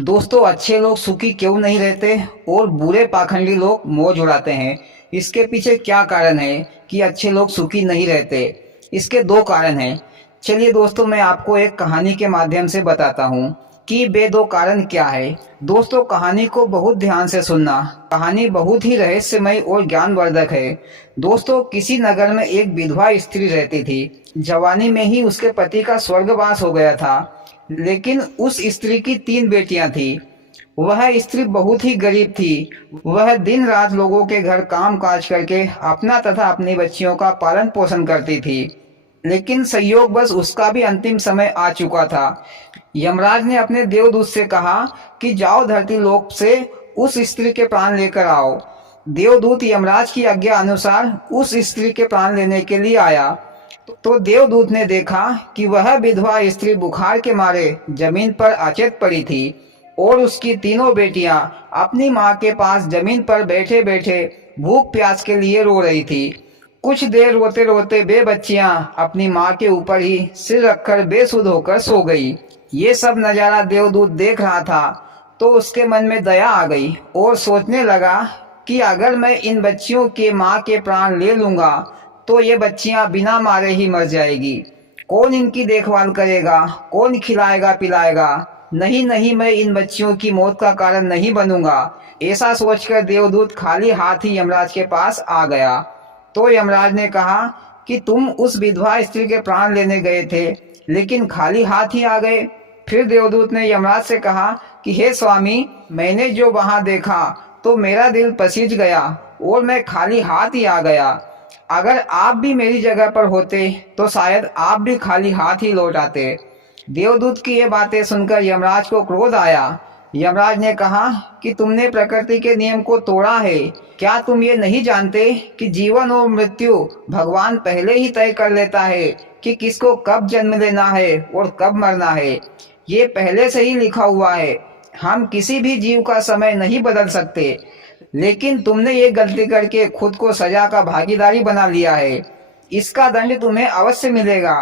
दोस्तों, अच्छे लोग सुखी क्यों नहीं रहते और बुरे पाखंडी लोग मौज उड़ाते हैं? इसके पीछे क्या कारण है कि अच्छे लोग सुखी नहीं रहते? इसके दो कारण हैं। चलिए दोस्तों, मैं आपको एक कहानी के माध्यम से बताता हूँ कि वे दो कारण क्या है। दोस्तों, कहानी को बहुत ध्यान से सुनना। कहानी बहुत ही रहस्यमय और ज्ञानवर्धक है। दोस्तों, किसी नगर में एक विधवा स्त्री रहती थी। जवानी में ही उसके पति का स्वर्गवास हो गया था, लेकिन उस स्त्री की 3 बेटियां थी। वह स्त्री बहुत ही गरीब थी। वह दिन रात लोगों के घर काम काज करके अपना तथा अपनी बच्चियों का पालन पोषण करती थी। लेकिन संयोगवश उसका भी अंतिम समय आ चुका था। यमराज ने अपने देवदूत से कहा कि जाओ धरती लोक से उस स्त्री के प्राण लेकर आओ। देवदूत यमराज की आज्ञा अनुसार उस स्त्री के प्राण लेने के लिए आया। तो देवदूत ने देखा कि वह विधवा स्त्री बुखार के मारे जमीन पर अचेत पड़ी थी और उसकी 3 बेटियां अपनी माँ के पास जमीन पर बैठे बैठे भूख प्यास के लिए रो रही थी। कुछ देर रोते रोते वे बच्चियां अपनी माँ के ऊपर ही सिर रखकर बेसुध होकर सो गई। ये सब नजारा देवदूत देख रहा था तो उसके मन में दया आ गई और सोचने लगा कि अगर मैं इन बच्चियों के माँ के प्राण ले लूंगा तो ये बच्चियां बिना मारे ही मर जाएगी। कौन इनकी देखभाल करेगा, कौन खिलाएगा पिलाएगा? नहीं नहीं, मैं इन बच्चियों की मौत का कारण नहीं बनूंगा। ऐसा सोचकर देवदूत खाली हाथ ही यमराज के पास आ गया। तो यमराज ने कहा कि तुम उस विधवा स्त्री के प्राण लेने गए थे, लेकिन खाली हाथ ही आ गए। फिर देवदूत ने यमराज से कहा कि हे स्वामी, मैंने जो वहां देखा तो मेरा दिल पसीज गया और मैं खाली हाथ ही आ गया। अगर आप भी मेरी जगह पर होते तो शायद आप भी खाली हाथ ही लौट आते। देवदूत की ये बातें सुनकर यमराज को क्रोध आया। यमराज ने कहा कि तुमने प्रकृति के नियम को तोड़ा है। क्या तुम ये नहीं जानते कि जीवन और मृत्यु भगवान पहले ही तय कर लेता है कि किसको कब जन्म लेना है और कब मरना है? ये पहले से ही लिखा हुआ है। हम किसी भी जीव का समय नहीं बदल सकते, लेकिन तुमने ये गलती करके खुद को सजा का भागीदारी बना लिया है। इसका दंड तुम्हें अवश्य मिलेगा।